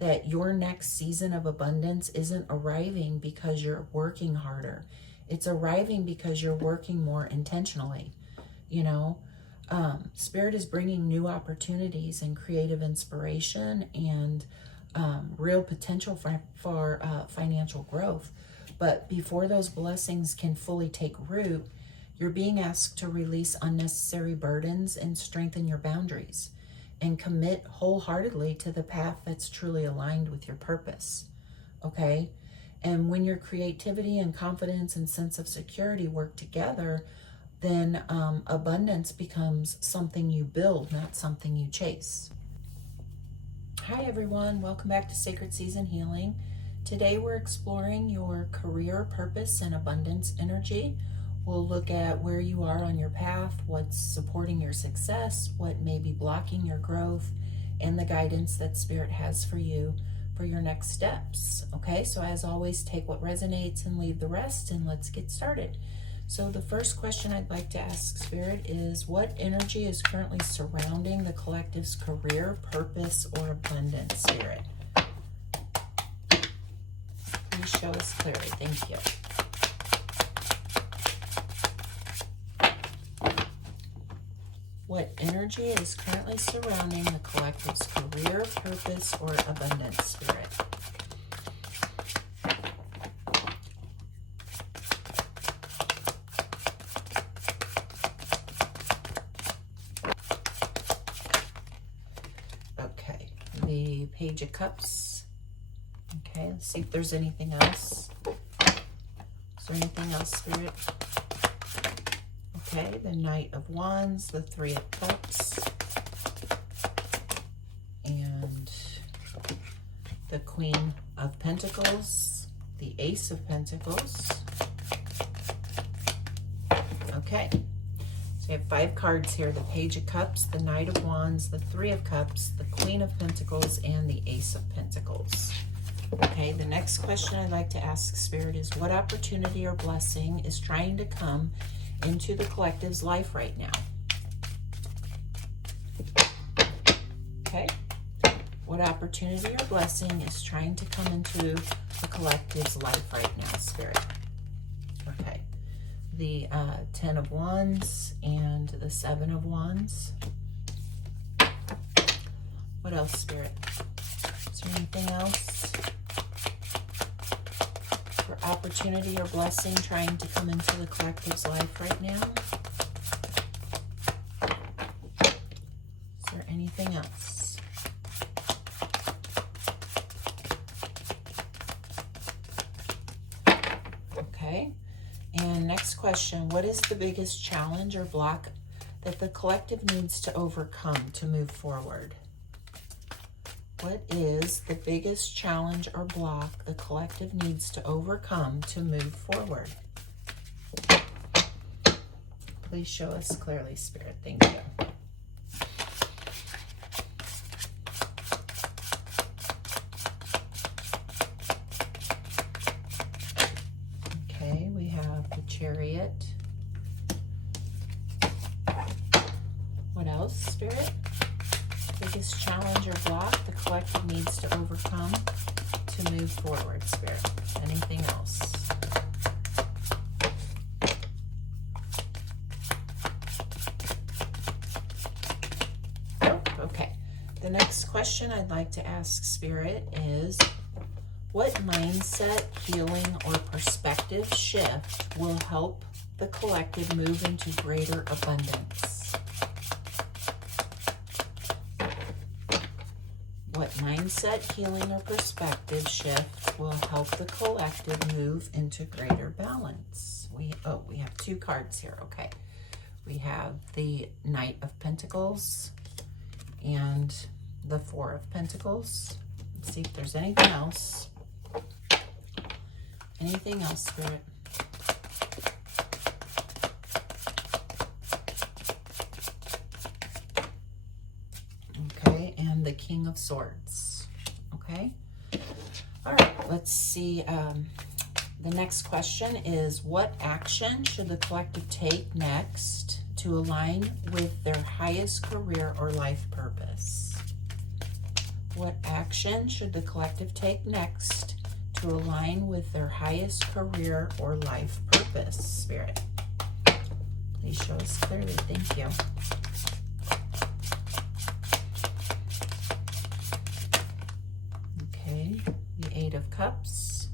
that your next season of abundance isn't arriving because you're working harder. It's arriving because you're working more intentionally. You know, Spirit is bringing new opportunities and creative inspiration and real potential for financial growth. But before those blessings can fully take root, you're being asked to release unnecessary burdens and strengthen your boundaries and commit wholeheartedly to the path that's truly aligned with your purpose. Okay? And when your creativity and confidence and sense of security work together, then abundance becomes something you build, not something you chase. Hi everyone, welcome back to Sacred Season Healing. Today we're exploring your career purpose and abundance energy. We'll look at where you are on your path, what's supporting your success, what may be blocking your growth, and the guidance that Spirit has for you for your next steps. Okay, so as always, take what resonates and leave the rest, and let's get started. So the first question I'd like to ask Spirit is, what energy is currently surrounding the collective's career, purpose, or abundance, Spirit? Please show us clearly. Thank you. What energy is currently surrounding the collective's career, purpose, or abundance, Spirit? Okay, the Page of Cups. Okay, let's see if there's anything else. Is there anything else, Spirit? Okay, the Knight of Wands, the Three of Cups, and the Queen of Pentacles, the Ace of Pentacles. Okay, so you have 5 cards here, the Page of Cups, the Knight of Wands, the Three of Cups, the Queen of Pentacles, and the Ace of Pentacles. Okay, the next question I'd like to ask Spirit is, what opportunity or blessing is trying to come into the collective's life right now? Okay, what opportunity or blessing is trying to come into the collective's life right now, Spirit? Okay, the 10 of Wands and the 7 of Wands. What else, Spirit? Is there anything else? For opportunity or blessing trying to come into the collective's life right now? Is there anything else? Okay. And next question, what is the biggest challenge or block that the collective needs to overcome to move forward? What is the biggest challenge or block the collective needs to overcome to move forward? Please show us clearly, Spirit. Thank you. Okay, we have the Chariot. What else, Spirit? Biggest challenge or block the collective needs to overcome to move forward, Spirit? Anything else? Okay. The next question I'd like to ask Spirit is, what mindset, healing, or perspective shift will help the collective move into greater abundance? What mindset, healing, or perspective shift will help the collective move into greater balance? We have 2 cards here. Okay. We have the Knight of Pentacles and the 4 of Pentacles. Let's see if there's anything else. Anything else, Spirit? Okay, and the King of Swords. Okay. All right, let's see. The next question is, what action should the collective take next to align with their highest career or life purpose? What action should the collective take next to align with their highest career or life purpose, Spirit? Please show us clearly. Thank you. Okay, the Eight of Cups.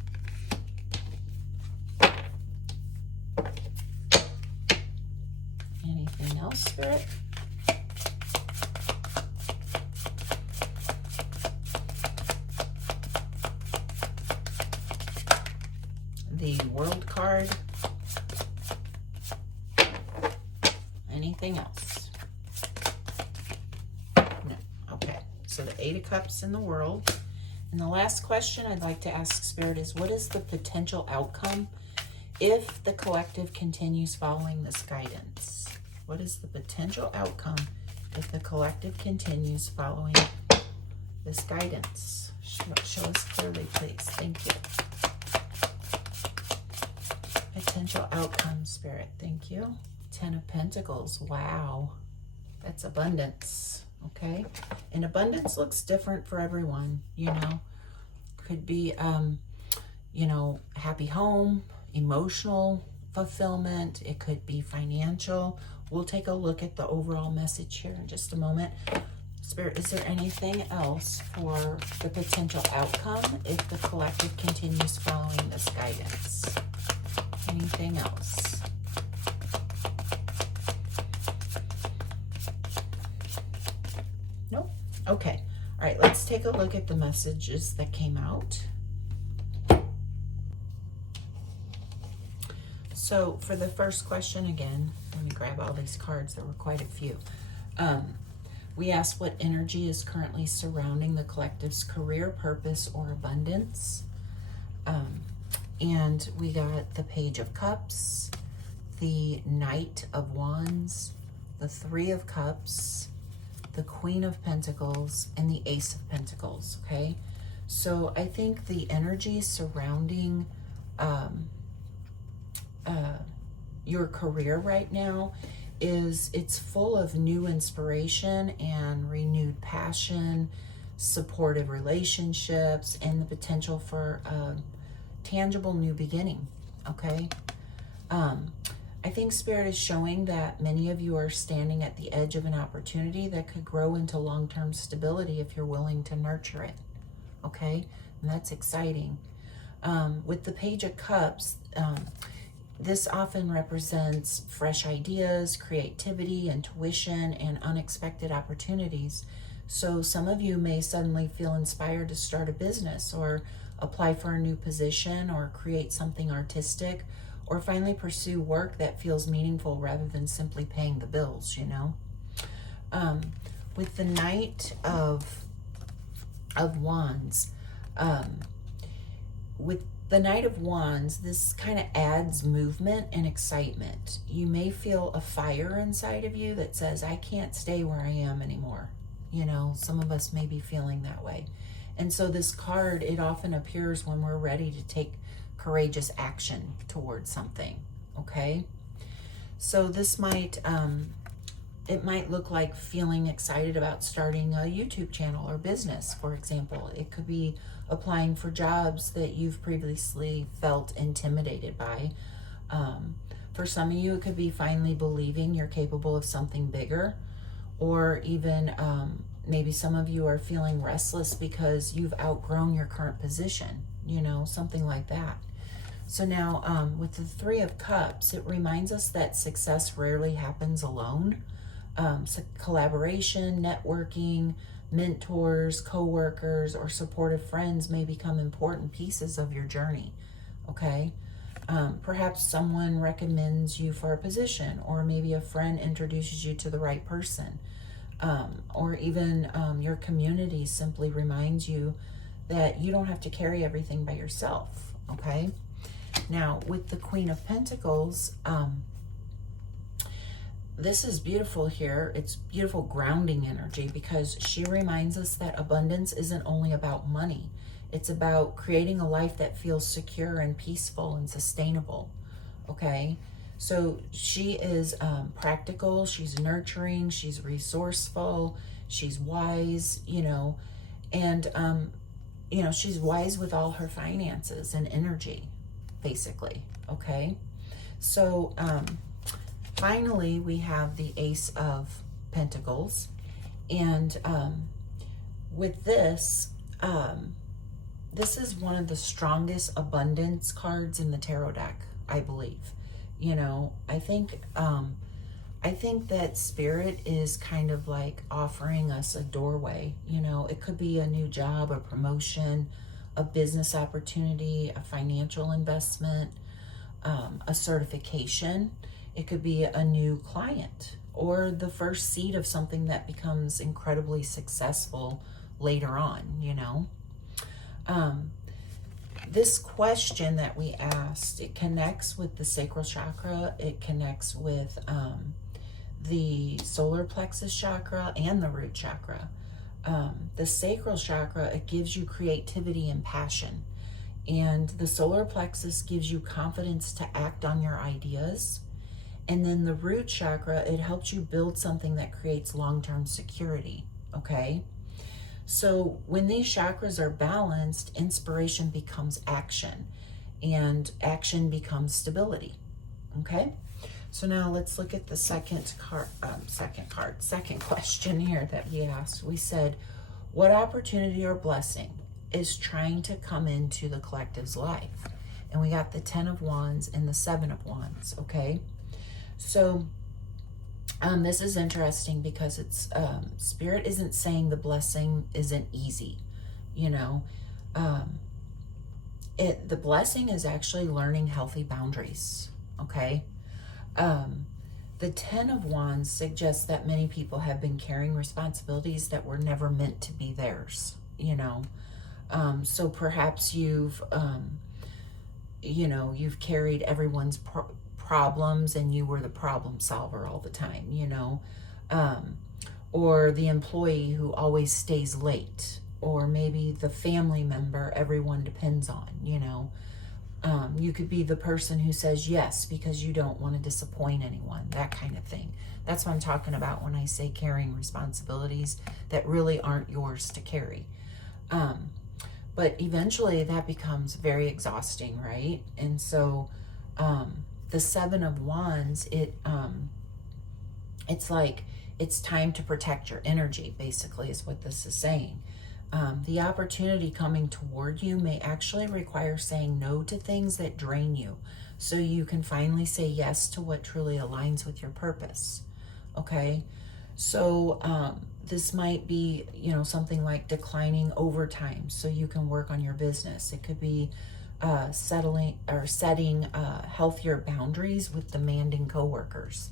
Anything else, Spirit? The World card. Anything else? No. Okay. So the Eight of Cups in the World. And the last question I'd like to ask Spirit is, what is the potential outcome if the collective continues following this guidance? What is the potential outcome if the collective continues following this guidance? Show us clearly, please. Thank you. Potential outcome, Spirit. Thank you. Ten of Pentacles. Wow. That's abundance. Okay. And abundance looks different for everyone, you know. Could be, you know, happy home, emotional fulfillment. It could be financial. We'll take a look at the overall message here in just a moment. Spirit, is there anything else for the potential outcome if the collective continues following this guidance? Anything else? Nope. Okay. All right, let's take a look at the messages that came out. So for the first question, again, let me grab all these cards. There were quite a few. We asked what energy is currently surrounding the collective's career, purpose, or abundance. And we got the Page of Cups, the Knight of Wands, the Three of Cups, the Queen of Pentacles, and the Ace of Pentacles, okay? So I think the energy surrounding your career right now it's full of new inspiration and renewed passion, supportive relationships, and the potential for tangible new beginning, okay? I think Spirit is showing that many of you are standing at the edge of an opportunity that could grow into long-term stability if you're willing to nurture it, okay? And that's exciting. With the Page of Cups, this often represents fresh ideas, creativity, intuition, and unexpected opportunities. So some of you may suddenly feel inspired to start a business or apply for a new position or create something artistic or finally pursue work that feels meaningful rather than simply paying the bills, you know. With the Knight of Wands, with the Knight of Wands, this kind of adds movement and excitement. You may feel a fire inside of you that says, I can't stay where I am anymore. You know, some of us may be feeling that way. And so this card, it often appears when we're ready to take courageous action towards something, okay? So this might, it might look like feeling excited about starting a YouTube channel or business, for example. It could be applying for jobs that you've previously felt intimidated by. For some of you, it could be finally believing you're capable of something bigger, or even maybe some of you are feeling restless because you've outgrown your current position, you know, something like that. So now with the Three of Cups, it reminds us that success rarely happens alone. So collaboration, networking, mentors, co-workers, or supportive friends may become important pieces of your journey, okay? Perhaps someone recommends you for a position, or maybe a friend introduces you to the right person, or even your community simply reminds you that you don't have to carry everything by yourself, okay? Now, with the Queen of Pentacles, this is beautiful here. It's beautiful grounding energy because she reminds us that abundance isn't only about money. It's about creating a life that feels secure and peaceful and sustainable, okay? So she is practical, she's nurturing, she's resourceful, she's wise, you know, And, you know, she's wise with all her finances and energy, basically. Okay. So, finally, we have the Ace of Pentacles. And with this, this is one of the strongest abundance cards in the tarot deck, I believe. You know, I think that Spirit is kind of like offering us a doorway. You know, it could be a new job, a promotion, a business opportunity, a financial investment, a certification. It could be a new client or the first seed of something that becomes incredibly successful later on, you know. This question that we asked, it connects with the sacral chakra. It connects with the solar plexus chakra and the root chakra. The sacral chakra, it gives you creativity and passion. And the solar plexus gives you confidence to act on your ideas. And then the root chakra, it helps you build something that creates long-term security, okay? So when these chakras are balanced, inspiration becomes action, and action becomes stability, okay? So now let's look at the second question here that we asked. We said, what opportunity or blessing is trying to come into the collective's life? And we got the 10 of Wands and the 7 of Wands, okay? So this is interesting because it's Spirit isn't saying the blessing isn't easy, you know. The blessing is actually learning healthy boundaries, okay? The 10 of Wands suggests that many people have been carrying responsibilities that were never meant to be theirs, you know. So perhaps you've carried everyone's problems and you were the problem solver all the time, you know. Or the employee who always stays late, or maybe the family member everyone depends on, you know. You could be the person who says yes because you don't want to disappoint anyone, that kind of thing. That's what I'm talking about when I say carrying responsibilities that really aren't yours to carry. But eventually that becomes very exhausting, right? And so the 7 of Wands, it's like it's time to protect your energy, basically, is what this is saying. The opportunity coming toward you may actually require saying no to things that drain you, so you can finally say yes to what truly aligns with your purpose. Okay, so this might be, you know, something like declining overtime so you can work on your business. It could be setting healthier boundaries with demanding coworkers,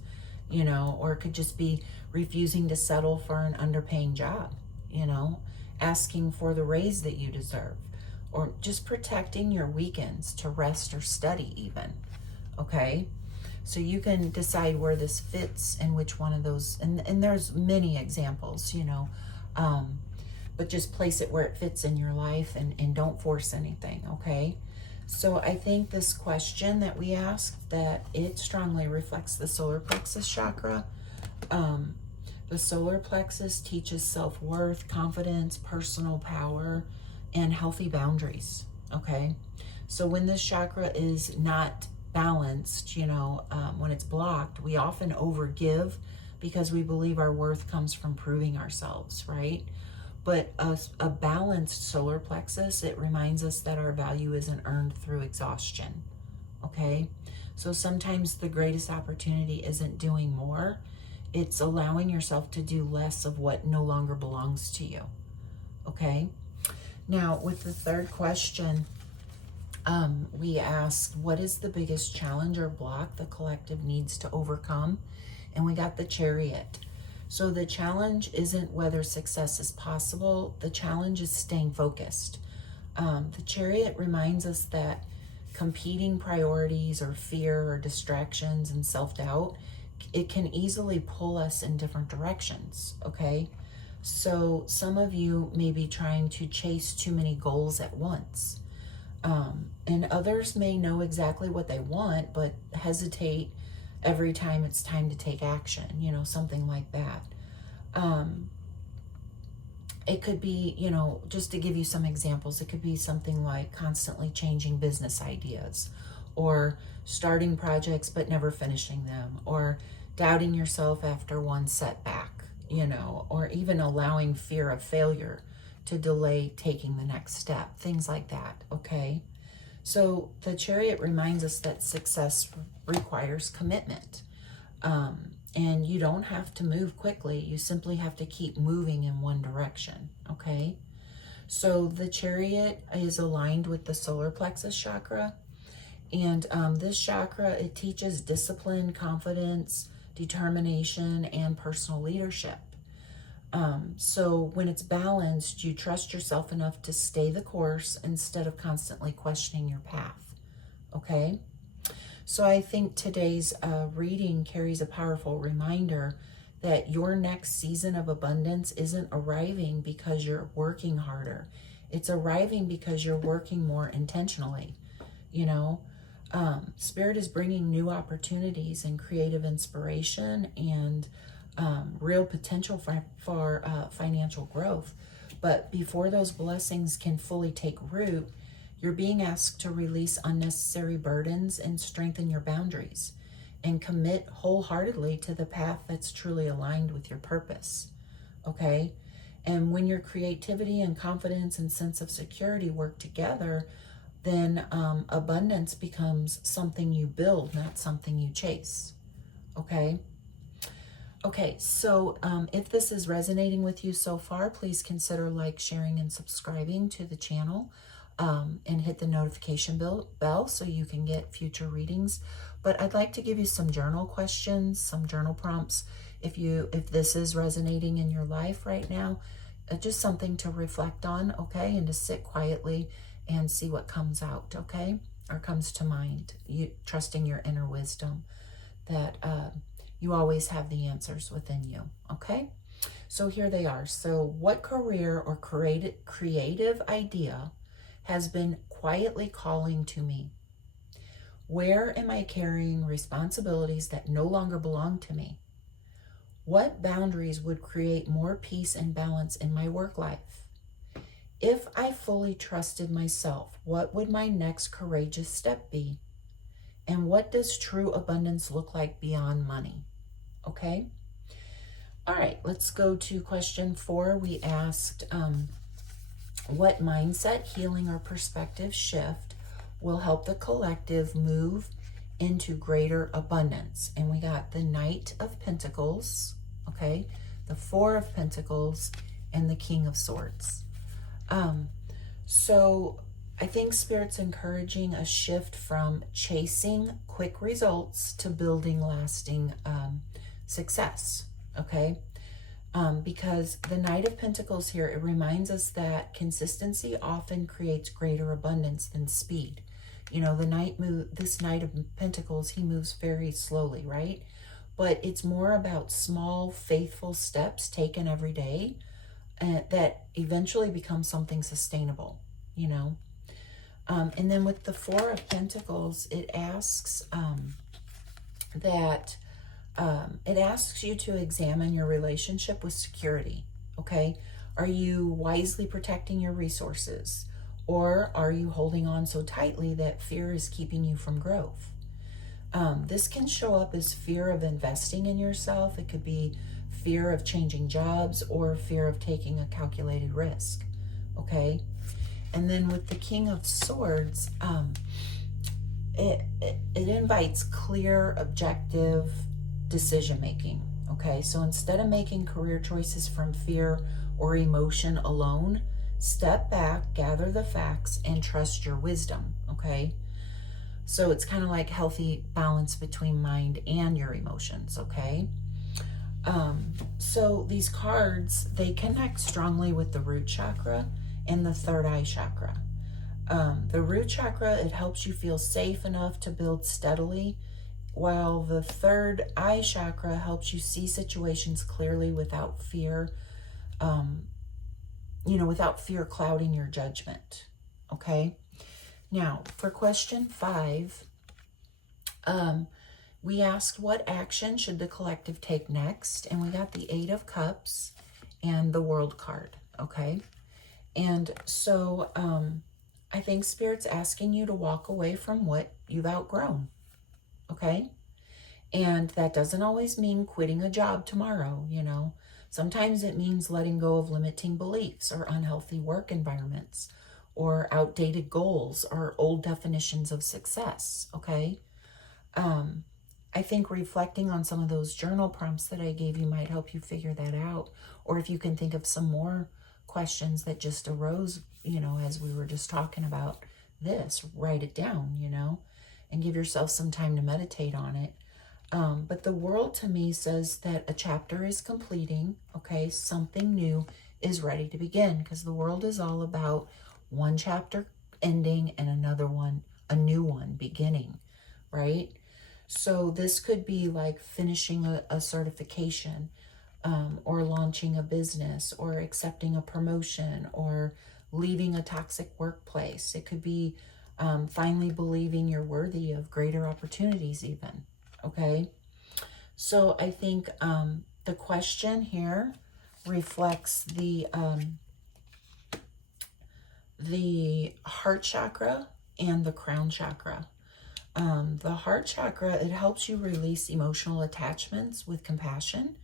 you know, or it could just be refusing to settle for an underpaying job, you know, asking for the raise that you deserve, or just protecting your weekends to rest or study even, okay? So you can decide where this fits and which one of those, and there's many examples, you know, but just place it where it fits in your life and don't force anything, okay? So I think this question that we asked, that it strongly reflects the solar plexus chakra. The solar plexus teaches self-worth, confidence, personal power, and healthy boundaries, okay? So when this chakra is not balanced, you know, when it's blocked, we often overgive because we believe our worth comes from proving ourselves, right? But a balanced solar plexus, it reminds us that our value isn't earned through exhaustion, okay? So sometimes the greatest opportunity isn't doing more, it's allowing yourself to do less of what no longer belongs to you, okay? Now, with the third question, we asked, what is the biggest challenge or block the collective needs to overcome? And we got the Chariot. So the challenge isn't whether success is possible. The challenge is staying focused. The Chariot reminds us that competing priorities or fear or distractions and self-doubt, it can easily pull us in different directions, okay? So some of you may be trying to chase too many goals at once. And others may know exactly what they want, but hesitate every time it's time to take action, you know, something like that. It could be, you know, just to give you some examples, it could be something like constantly changing business ideas, or starting projects but never finishing them, or doubting yourself after one setback, you know, or even allowing fear of failure to delay taking the next step, things like that, okay? So the Chariot reminds us that success requires commitment. And you don't have to move quickly. You simply have to keep moving in one direction, okay? So the Chariot is aligned with the solar plexus chakra. And this chakra, it teaches discipline, confidence, determination, and personal leadership. So when it's balanced, you trust yourself enough to stay the course instead of constantly questioning your path, okay? So I think today's reading carries a powerful reminder that your next season of abundance isn't arriving because you're working harder. It's arriving because you're working more intentionally, you know? Spirit is bringing new opportunities and creative inspiration and real potential for financial growth. But before those blessings can fully take root, you're being asked to release unnecessary burdens and strengthen your boundaries and commit wholeheartedly to the path that's truly aligned with your purpose, okay? And when your creativity and confidence and sense of security work together, then abundance becomes something you build, not something you chase, okay? Okay, so if this is resonating with you so far, please consider like, sharing, and subscribing to the channel, and hit the notification bell so you can get future readings. But I'd like to give you some journal questions, some journal prompts, if this is resonating in your life right now, just something to reflect on, okay, and to sit quietly and see what comes out, okay, or comes to mind. You trusting your inner wisdom that you always have the answers within you, okay? So here they are. So what career or creative idea has been quietly calling to me? Where am I carrying responsibilities that no longer belong to me? What boundaries would create more peace and balance in my work life? If I fully trusted myself, what would my next courageous step be? And what does true abundance look like beyond money? Okay? All right, let's go to question 4. We asked, what mindset, healing, or perspective shift will help the collective move into greater abundance? And we got the Knight of Pentacles, okay, the Four of Pentacles, and the King of Swords. So I think Spirit's encouraging a shift from chasing quick results to building lasting success, okay? Because the Knight of Pentacles here, it reminds us that consistency often creates greater abundance than speed. You know, this Knight of Pentacles, he moves very slowly, right? But it's more about small, faithful steps taken every day that eventually become something sustainable, you know? And then with the Four of Pentacles, it asks it asks you to examine your relationship with security, okay? Are you wisely protecting your resources? Or are you holding on so tightly that fear is keeping you from growth? This can show up as fear of investing in yourself. It could be fear of changing jobs or fear of taking a calculated risk, okay? And then with the King of Swords, it invites clear, objective decision making, okay? So instead of making career choices from fear or emotion alone, step back, gather the facts, and trust your wisdom, okay? So it's kind of like healthy balance between mind and your emotions, okay? So these cards, they connect strongly with the root chakra and the third eye chakra. The root chakra, it helps you feel safe enough to build steadily, while the third eye chakra helps you see situations clearly without fear, without fear clouding your judgment, okay? Now, for question 5, we asked what action should the collective take next, and we got the 8 of Cups and the World card. okay? And so I think Spirit's asking you to walk away from what you've outgrown, okay? And that doesn't always mean quitting a job tomorrow, you know. Sometimes it means letting go of limiting beliefs or unhealthy work environments or outdated goals or old definitions of success, okay? I think reflecting on some of those journal prompts that I gave you might help you figure that out. Or if you can think of some more questions that just arose, you know, as we were just talking about this, write it down, you know, and give yourself some time to meditate on it. But the world to me says that a chapter is completing, okay? Something new is ready to begin, because the world is all about one chapter ending and another one, a new one beginning, right? So this could be like finishing a certification, or launching a business, or accepting a promotion, or leaving a toxic workplace. It could be finally believing you're worthy of greater opportunities even, okay? So I think the question here reflects the heart chakra and the crown chakra. The heart chakra, it helps you release emotional attachments with compassion,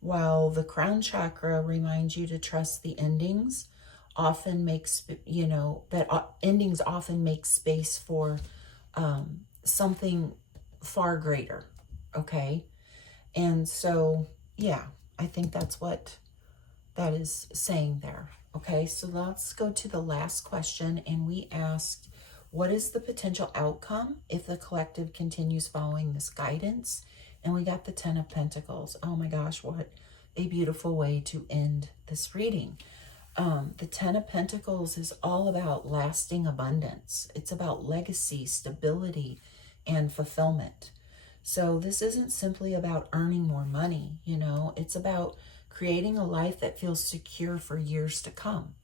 while the crown chakra reminds you to trust the endings often makes, you know, that endings often make space for something far greater, okay? And so, yeah, I think that's what that is saying there. Okay, so let's go to the last question. And we asked, what is the potential outcome if the collective continues following this guidance? And we got the 10 of Pentacles. Oh my gosh, what a beautiful way to end this reading. The 10 of Pentacles is all about lasting abundance. It's about legacy, stability, and fulfillment. So this isn't simply about earning more money, you know, it's about creating a life that feels secure for years to come.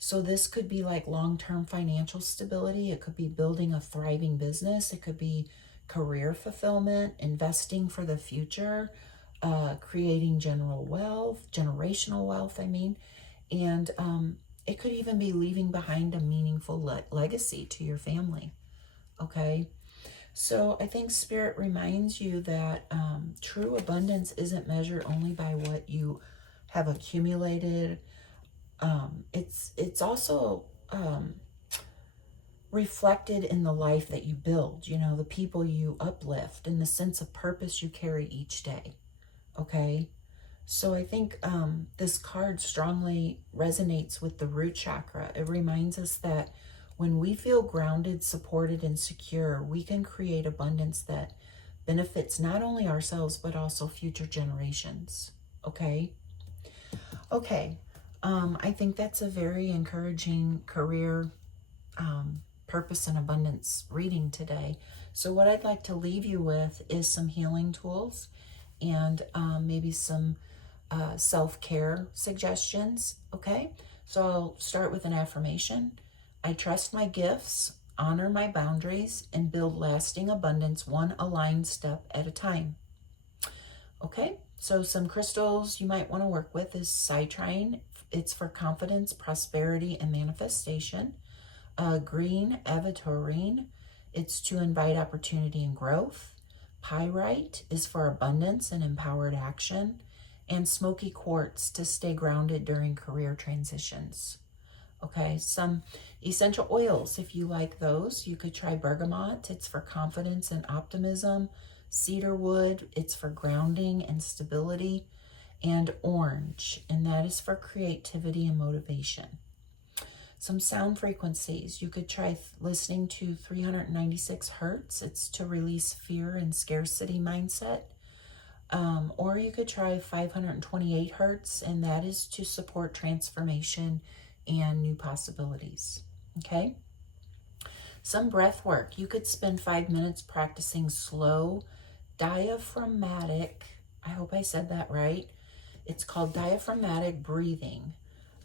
So this could be like long-term financial stability. It could be building a thriving business. It could be career fulfillment, investing for the future, creating generational wealth, I mean. And it could even be leaving behind a meaningful legacy to your family, okay? So I think Spirit reminds you that true abundance isn't measured only by what you have accumulated. It's also reflected in the life that you build, you know, the people you uplift, and the sense of purpose you carry each day, okay? So I think this card strongly resonates with the root chakra. It reminds us that when we feel grounded, supported, and secure, we can create abundance that benefits not only ourselves, but also future generations. Okay? Okay. I think that's a very encouraging career purpose and abundance reading today. So what I'd like to leave you with is some healing tools and maybe some self-care suggestions. Okay? So I'll start with an affirmation. I trust my gifts, honor my boundaries, and build lasting abundance one aligned step at a time. Okay, so some crystals you might want to work with is citrine. It's for confidence, prosperity, and manifestation. Green aventurine. It's to invite opportunity and growth. Pyrite is for abundance and empowered action. And smoky quartz to stay grounded during career transitions. Okay, some essential oils, if you like those, you could try bergamot. It's for confidence and optimism. Cedarwood, it's for grounding and stability. And orange, and that is for creativity and motivation. Some sound frequencies, you could try listening to 396 hertz. It's to release fear and scarcity mindset. Or you could try 528 hertz, and that is to support transformation and new possibilities. Okay? Some breath work. You could spend 5 minutes practicing slow diaphragmatic, I hope I said that right. It's called diaphragmatic breathing.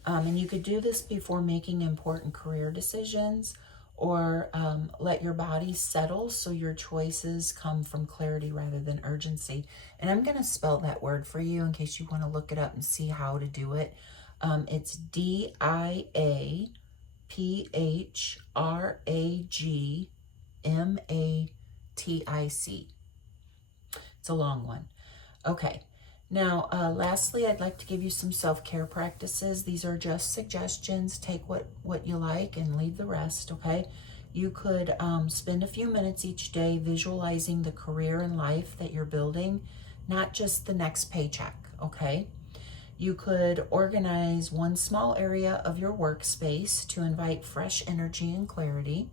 And you could do this before making important career decisions, or let your body settle so your choices come from clarity rather than urgency. And I'm going to spell that word for you in case you want to look it up and see how to do it. It's DIAPHRAGMATIC. It's a long one. Okay. Now, lastly, I'd like to give you some self-care practices. These are just suggestions. Take what you like and leave the rest, okay? You could spend a few minutes each day visualizing the career and life that you're building, not just the next paycheck, okay? You could organize one small area of your workspace to invite fresh energy and clarity.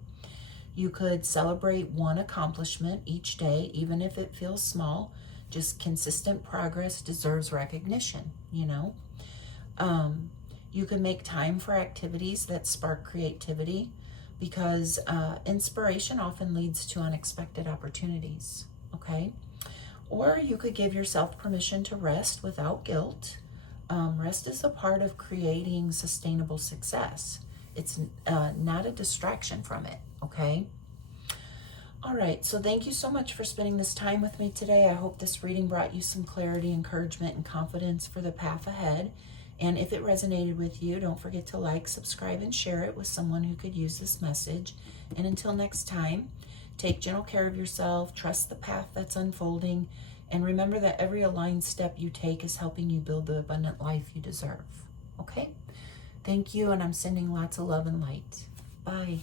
You could celebrate one accomplishment each day, even if it feels small. Just consistent progress deserves recognition, you know. You can make time for activities that spark creativity, because inspiration often leads to unexpected opportunities, okay? Or you could give yourself permission to rest without guilt. Rest is a part of creating sustainable success. It's not a distraction from it, okay? All right, so thank you so much for spending this time with me today. I hope this reading brought you some clarity, encouragement, and confidence for the path ahead. And if it resonated with you, don't forget to like, subscribe, and share it with someone who could use this message. And until next time, take gentle care of yourself, trust the path that's unfolding, and remember that every aligned step you take is helping you build the abundant life you deserve. Okay? Thank you, and I'm sending lots of love and light. Bye.